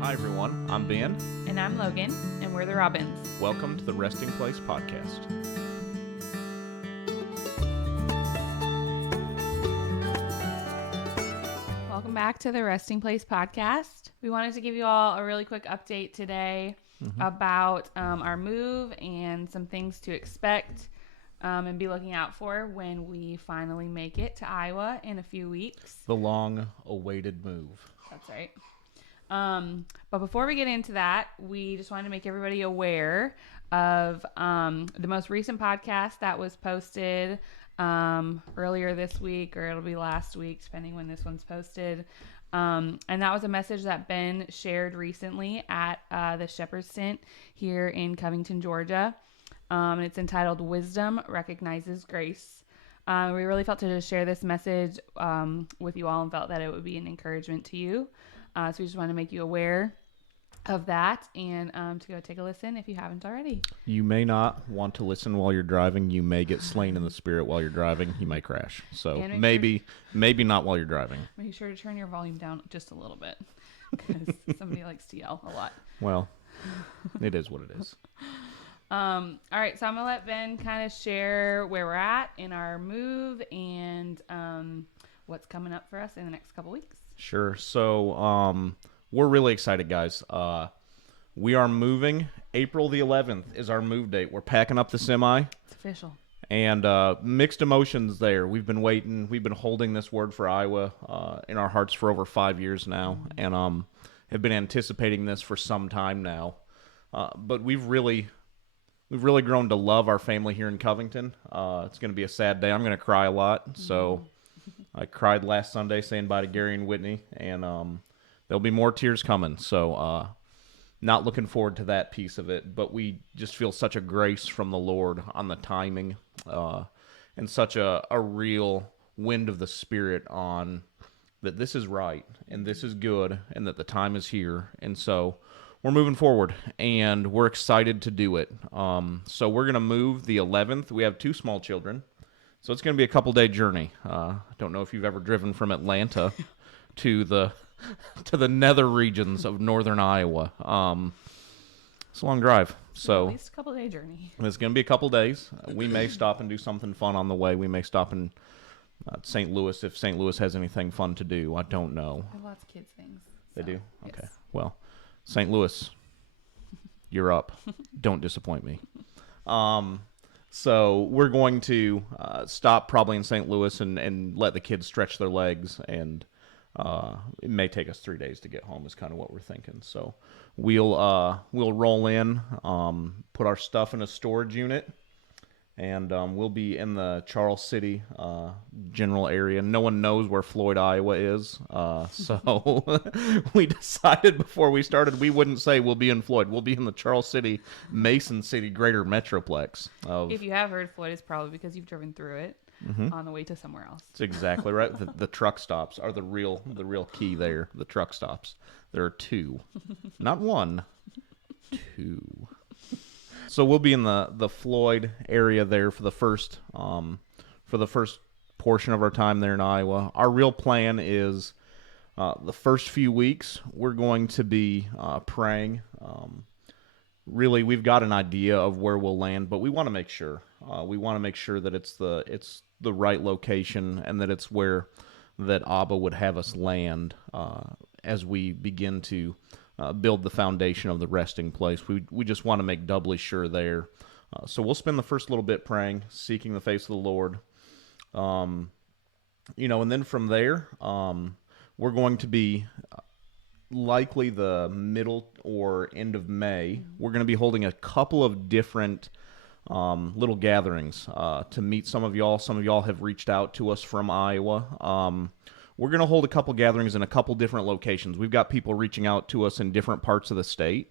Hi, everyone. I'm Ben. And I'm Logan, and we're the Robins. Welcome to the Resting Place Podcast. Welcome back to the Resting Place Podcast. We wanted to give you all a really quick update today about our move and some things to expect and be looking out for when we finally make it to Iowa in a few weeks. The long-awaited move. That's right. But before we get into that, we just wanted to make everybody aware of the most recent podcast that was posted earlier this week, or it'll be last week, depending when this one's posted. And that was a message that Ben shared recently at the Shepherd's Tent here in Covington, Georgia. And it's entitled Wisdom Recognizes Grace. We really felt to just share this message with you all and felt that it would be an encouragement to you. So we just want to make you aware of that and to go take a listen if you haven't already. You may not want to listen while you're driving. You may get slain in the spirit while you're driving. You may crash. So maybe not while you're driving. Make sure to turn your volume down just a little bit because somebody likes to yell a lot. Well, it is what it is. All right, so I'm going to let Ben kind of share where we're at in our move and what's coming up for us in the next couple weeks. Sure. So we're really excited, guys. We are moving. April the 11th is our move date. We're packing up the semi. It's official. And mixed emotions there. We've been waiting. We've been holding this word for Iowa in our hearts for over 5 years now, and have been anticipating this for some time now. But we've really grown to love our family here in Covington. It's going to be a sad day. I'm going to cry a lot. So I cried last Sunday saying bye to Gary and Whitney, and there'll be more tears coming. So not looking forward to that piece of it. But we just feel such a grace from the Lord on the timing and such a real wind of the Spirit on that this is right and this is good and that the time is here. And so we're moving forward, and we're excited to do it. So we're going to move the 11th. We have 2 small children, so it's going to be a couple-day journey. I don't know if you've ever driven from Atlanta to the nether regions of northern Iowa. It's a long drive. So At least a couple-day journey. It's going to be a couple days. We may stop and do something fun on the way. We may stop in St. Louis if St. Louis has anything fun to do. I don't know. I have lots of kids' things. They do? Yes. Okay. Well, St. Louis, you're up. Don't disappoint me. So we're going to stop probably in St. Louis and let the kids stretch their legs, and it may take us 3 days to get home is kind of what we're thinking. So we'll roll in, put our stuff in a storage unit, and we'll be in the Charles City general area. No one knows where Floyd, Iowa is, so we decided before we started we wouldn't say we'll be in Floyd. We'll be in the Charles City, Mason City, Greater Metroplex. If you have heard Floyd, it's probably because you've driven through it on the way to somewhere else. That's exactly right. The truck stops are the real key there. The truck stops. There are 2, not 1, 2. So we'll be in the Floyd area there for the first portion of our time there in Iowa. Our real plan is the first few weeks we're going to be praying. Really, we've got an idea of where we'll land, but we want to make sure. We want to make sure that it's the right location and that it's where that Abba would have us land as we begin to build the foundation of the resting place. We just want to make doubly sure there. So we'll spend the first little bit praying, seeking the face of the Lord. And then from there, we're going to be likely the middle or end of May. We're going to be holding a couple of different little gatherings to meet some of y'all. Some of y'all have reached out to us from Iowa. We're going to hold a couple gatherings in a couple different locations. We've got people reaching out to us in different parts of the state.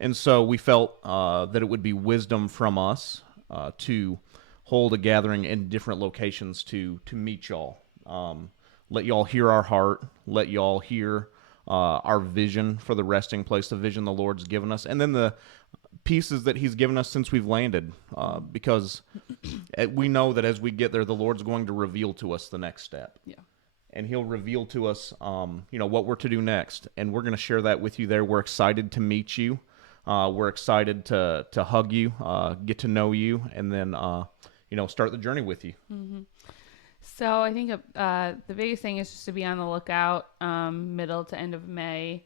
And so we felt that it would be wisdom from us to hold a gathering in different locations to meet y'all. Let y'all hear our heart. Let y'all hear our vision for the resting place, the vision the Lord's given us. And then the pieces that he's given us since we've landed, because we know that as we get there, the Lord's going to reveal to us the next step. Yeah. and he'll reveal to us, what we're to do next. And we're going to share that with you there. We're excited to meet you. We're excited to hug you, get to know you, and then, start the journey with you. Mm-hmm. So I think the biggest thing is just to be on the lookout, middle to end of May,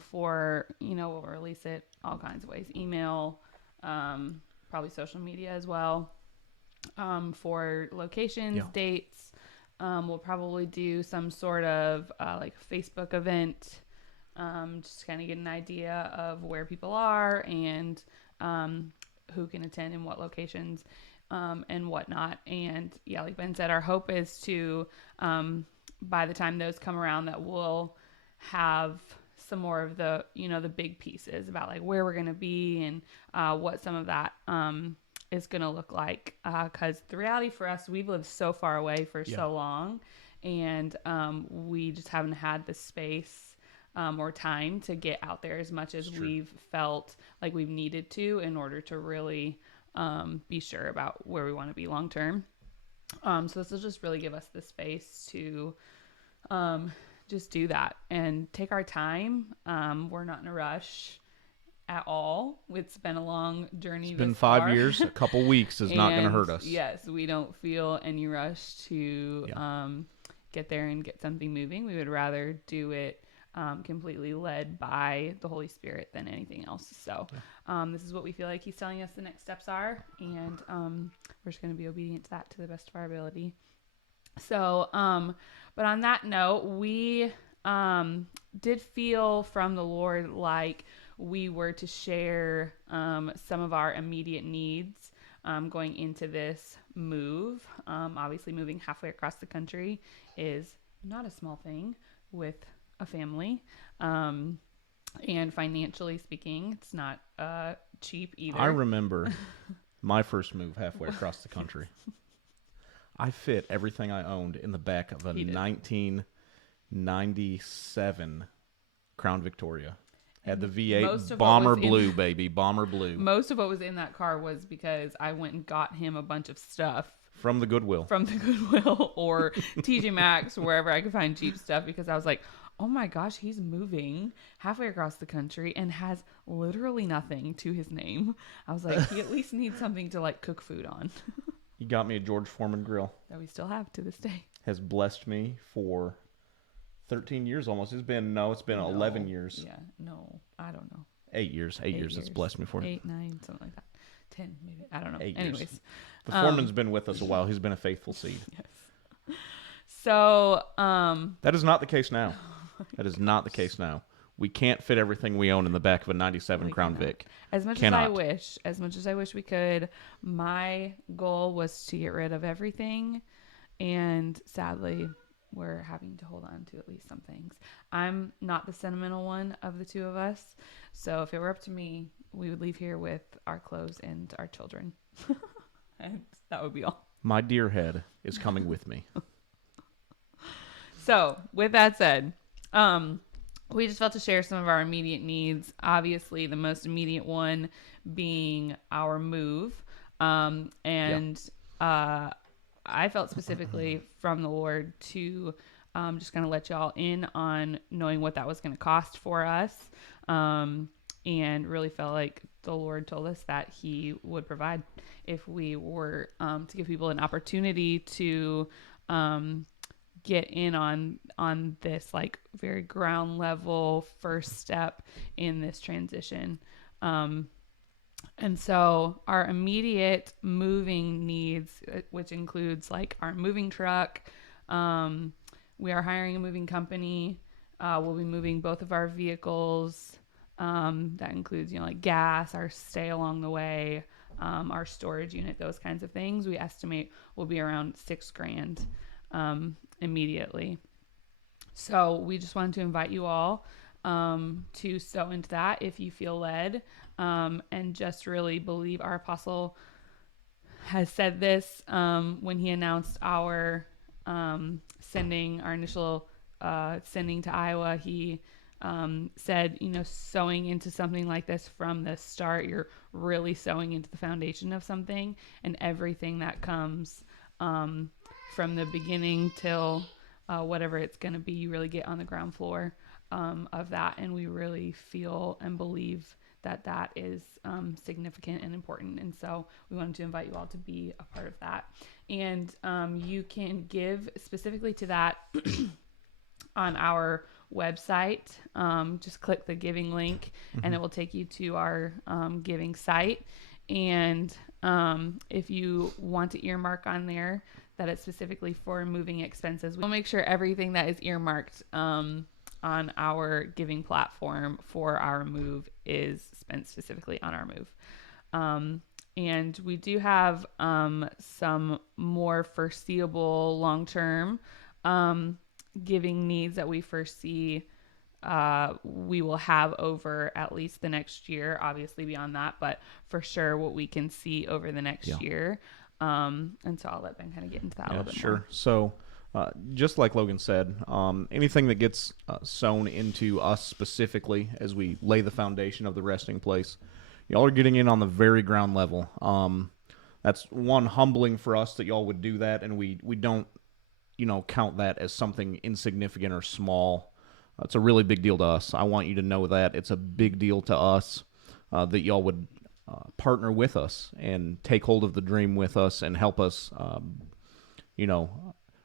for, we'll release it all kinds of ways, email, probably social media as well, for locations, dates. We'll probably do some sort of like Facebook event, just kind of get an idea of where people are and who can attend in what locations, and whatnot. And yeah, like Ben said, our hope is to, by the time those come around, that we'll have some more of the, the big pieces about like where we're going to be and what some of that is going to look like. Because the reality for us, we've lived so far away for so long, and we just haven't had the space or time to get out there as much as we've felt like we've needed to in order to really be sure about where we want to be long term. So this will just really give us the space to just do that and take our time. We're not in a rush at all. It's been a long journey. It's been 5 years. A couple weeks is not going to hurt us. Yes, we don't feel any rush to get there and get something moving. We would rather do it completely led by the Holy Spirit than anything else. So this is what we feel like he's telling us the next steps are, and we're just going to be obedient to that to the best of our ability. So but on that note, we did feel from the Lord like we were to share some of our immediate needs going into this move. Obviously moving halfway across the country is not a small thing with a family, and financially speaking, it's not cheap either. I remember my first move halfway across the country. I fit everything I owned in the back of a 1997 Crown Victoria. Had the V8 bomber blue, baby, bomber blue. Most of what was in that car was because I went and got him a bunch of stuff from the Goodwill, or TJ Maxx, wherever I could find cheap stuff, because I was like, oh my gosh, he's moving halfway across the country and has literally nothing to his name. I was like, he at least needs something to like cook food on. He got me a George Foreman grill that we still have to this day. Has blessed me for 13 years almost. It's been 11 years. Yeah, no, I don't know. 8 years. 8 years it's blessed me for. 8, 9, something like that. 10 maybe. I don't know. 8 Anyways. Years. The Foreman's been with us a while. He's been a faithful seed. Yes. So, that is not the case now. That is not the case now. We can't fit everything we own in the back of a 97 Crown Vic. As much as I wish we could, my goal was to get rid of everything, and sadly, we're having to hold on to at least some things. I'm not the sentimental one of the two of us, so if it were up to me, we would leave here with our clothes and our children. And that would be all. My dear head is coming with me. So, with that said, we just felt to share some of our immediate needs. Obviously, the most immediate one being our move. I felt specifically from the Lord to just kind of let y'all in on knowing what that was going to cost for us. And really felt like the Lord told us that he would provide if we were to give people an opportunity to get in on this like very ground level first step in this transition. And so our immediate moving needs, which includes like our moving truck, we are hiring a moving company. We'll be moving both of our vehicles. That includes, like gas, our stay along the way, our storage unit, those kinds of things. We estimate will be around $6,000 immediately. So we just wanted to invite you all to sow into that if you feel led, and just really believe our apostle has said this when he announced our initial sending to Iowa. He said, sowing into something like this from the start, you're really sowing into the foundation of something, and everything that comes from the beginning till whatever it's going to be, you really get on the ground floor of that. And we really feel and believe that that is significant and important. And so we wanted to invite you all to be a part of that. And you can give specifically to that on our website. Just click the giving link and it will take you to our giving site. And if you want to earmark on there that it's specifically for moving expenses, we'll make sure everything that is earmarked on our giving platform for our move is spent specifically on our move. And we do have some more foreseeable long-term giving needs that we foresee we will have over at least the next year, obviously beyond that, but for sure what we can see over the next year. And so I'll let Ben kind of get into that a little bit more. So just like Logan said, anything that gets sown into us specifically as we lay the foundation of the resting place, y'all are getting in on the very ground level. That's one, humbling for us that y'all would do that, and we don't, count that as something insignificant or small. It's a really big deal to us. I want you to know that it's a big deal to us that y'all would partner with us and take hold of the dream with us and help us,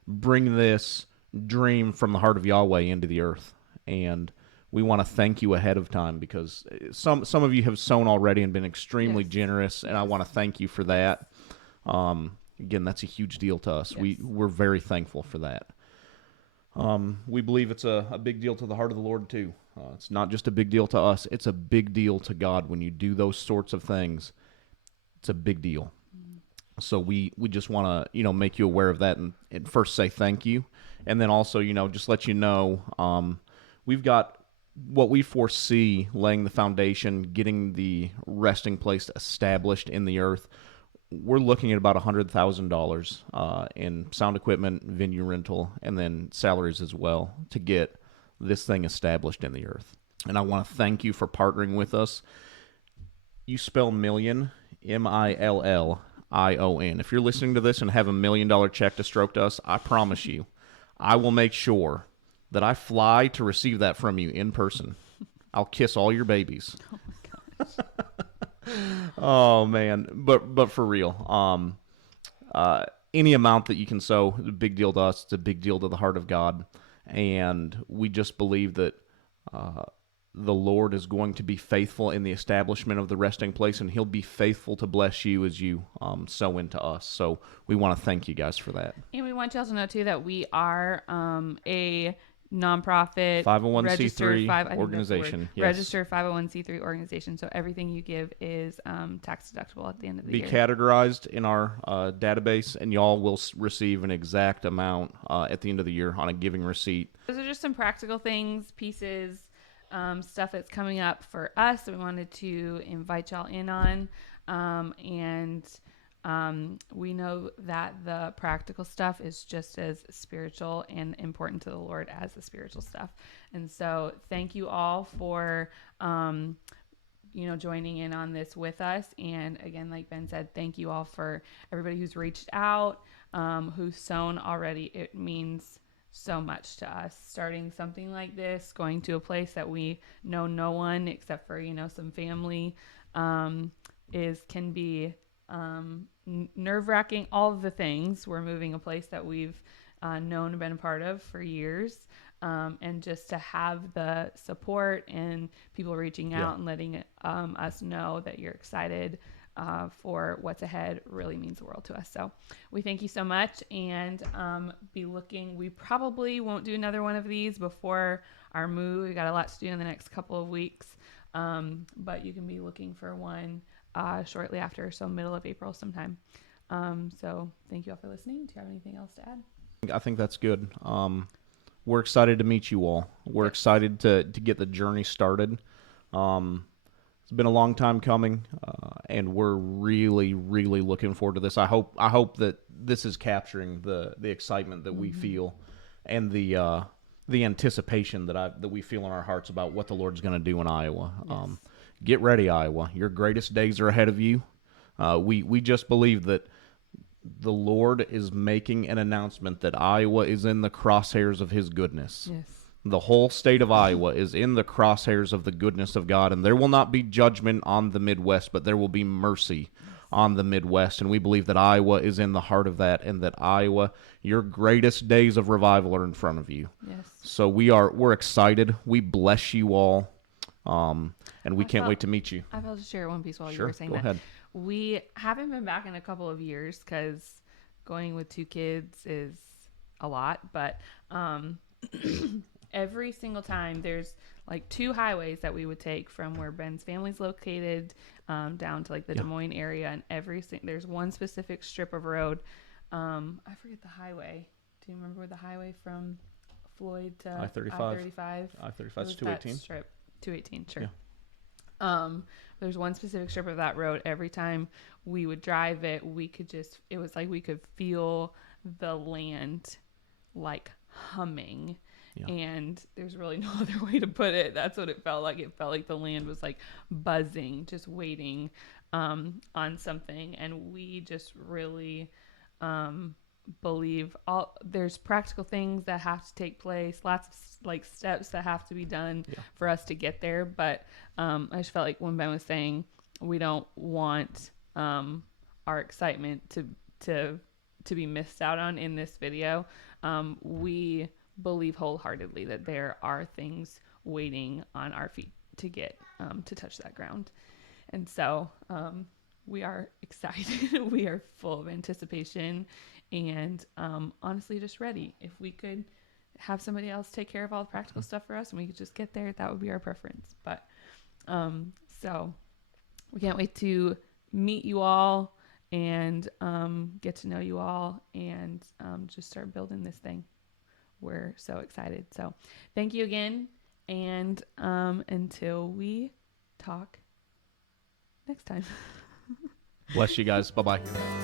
bring this dream from the heart of Yahweh into the earth. And we want to thank you ahead of time because some of you have sown already and been extremely generous, and I want to thank you for that. Again, that's a huge deal to us. Yes. We're very thankful for that. We believe it's a big deal to the heart of the Lord, too. It's not just a big deal to us. It's a big deal to God. When you do those sorts of things, it's a big deal. So we just want to, make you aware of that and first say thank you. And then also, just let you know, we've got what we foresee laying the foundation, getting the resting place established in the earth. We're looking at about $100,000 in sound equipment, venue rental, and then salaries as well to get this thing established in the earth. And I want to thank you for partnering with us. You spell million, Million. If you're listening to this and have $1 million check to stroke to us, I promise you, I will make sure that I fly to receive that from you in person. I'll kiss all your babies. Oh my gosh. Oh man, but for real, any amount that you can sow is a big deal to us. It's a big deal to the heart of God, and we just believe that the Lord is going to be faithful in the establishment of the resting place, and He'll be faithful to bless you as you sow into us. So we want to thank you guys for that. And we want you all to know too that we are a nonprofit 501c3 organization. Yes. Registered 501c3 organization. So everything you give is tax deductible at the end of the year. Be categorized in our database, and y'all will receive an exact amount at the end of the year on a giving receipt. Those are just some practical things, pieces, stuff that's coming up for us that we wanted to invite y'all in on. We know that the practical stuff is just as spiritual and important to the Lord as the spiritual stuff. And so thank you all for, joining in on this with us. And again, like Ben said, thank you all for everybody who's reached out, who's sown already. It means so much to us. Starting something like this, going to a place that we know no one except for, some family, can be nerve-wracking, all of the things. We're moving a place that we've known and been a part of for years, and just to have the support and people reaching out and letting us know that you're excited for what's ahead really means the world to us. So we thank you so much, and be looking. We probably won't do another one of these before our move. We got a lot to do in the next couple of weeks, but you can be looking for one shortly after, so middle of April sometime. So thank you all for listening. Do you have anything else to add? I think that's good. We're excited to meet you all. We're excited to get the journey started. It's been a long time coming, and we're really, really looking forward to this. I hope that this is capturing the excitement that we feel, and the anticipation that we feel in our hearts about what the Lord's going to do in Iowa. Yes. Get ready, Iowa. Your greatest days are ahead of you. We just believe that the Lord is making an announcement that Iowa is in the crosshairs of his goodness. Yes. The whole state of Iowa is in the crosshairs of the goodness of God, and there will not be judgment on the Midwest, but there will be mercy on the Midwest. And we believe that Iowa is in the heart of that, and that Iowa, your greatest days of revival are in front of you. Yes. So we're excited. We bless you all, and we can't wait to meet you. I felt to share one piece while you Sure, were saying go that. ahead. We haven't been back in a couple of years because going with 2 kids is a lot, but every single time there's like 2 highways that we would take from where Ben's family's located down to like the Des Moines area, and there's one specific strip of road. I forget the highway. Do you remember where the highway from Floyd to I-35? I-35 is 218. Strip 218, sure. Yeah. There's one specific strip of that road. Every time we would drive it, it was like we could feel the land like humming. Yeah. And there's really no other way to put it. That's what it felt like. It felt like the land was like buzzing, just waiting on something. And we just really believe there's practical things that have to take place, lots of like steps that have to be done for us to get there. But I just felt like when Ben was saying we don't want our excitement to be missed out on in this video, we believe wholeheartedly that there are things waiting on our feet to get to touch that ground. And so we are excited. We are full of anticipation and honestly just ready. If we could have somebody else take care of all the practical stuff for us and we could just get there, that would be our preference. But so we can't wait to meet you all and get to know you all and just start building this thing. We're so excited. So thank you again. And until we talk next time. Bless you guys. Bye-bye.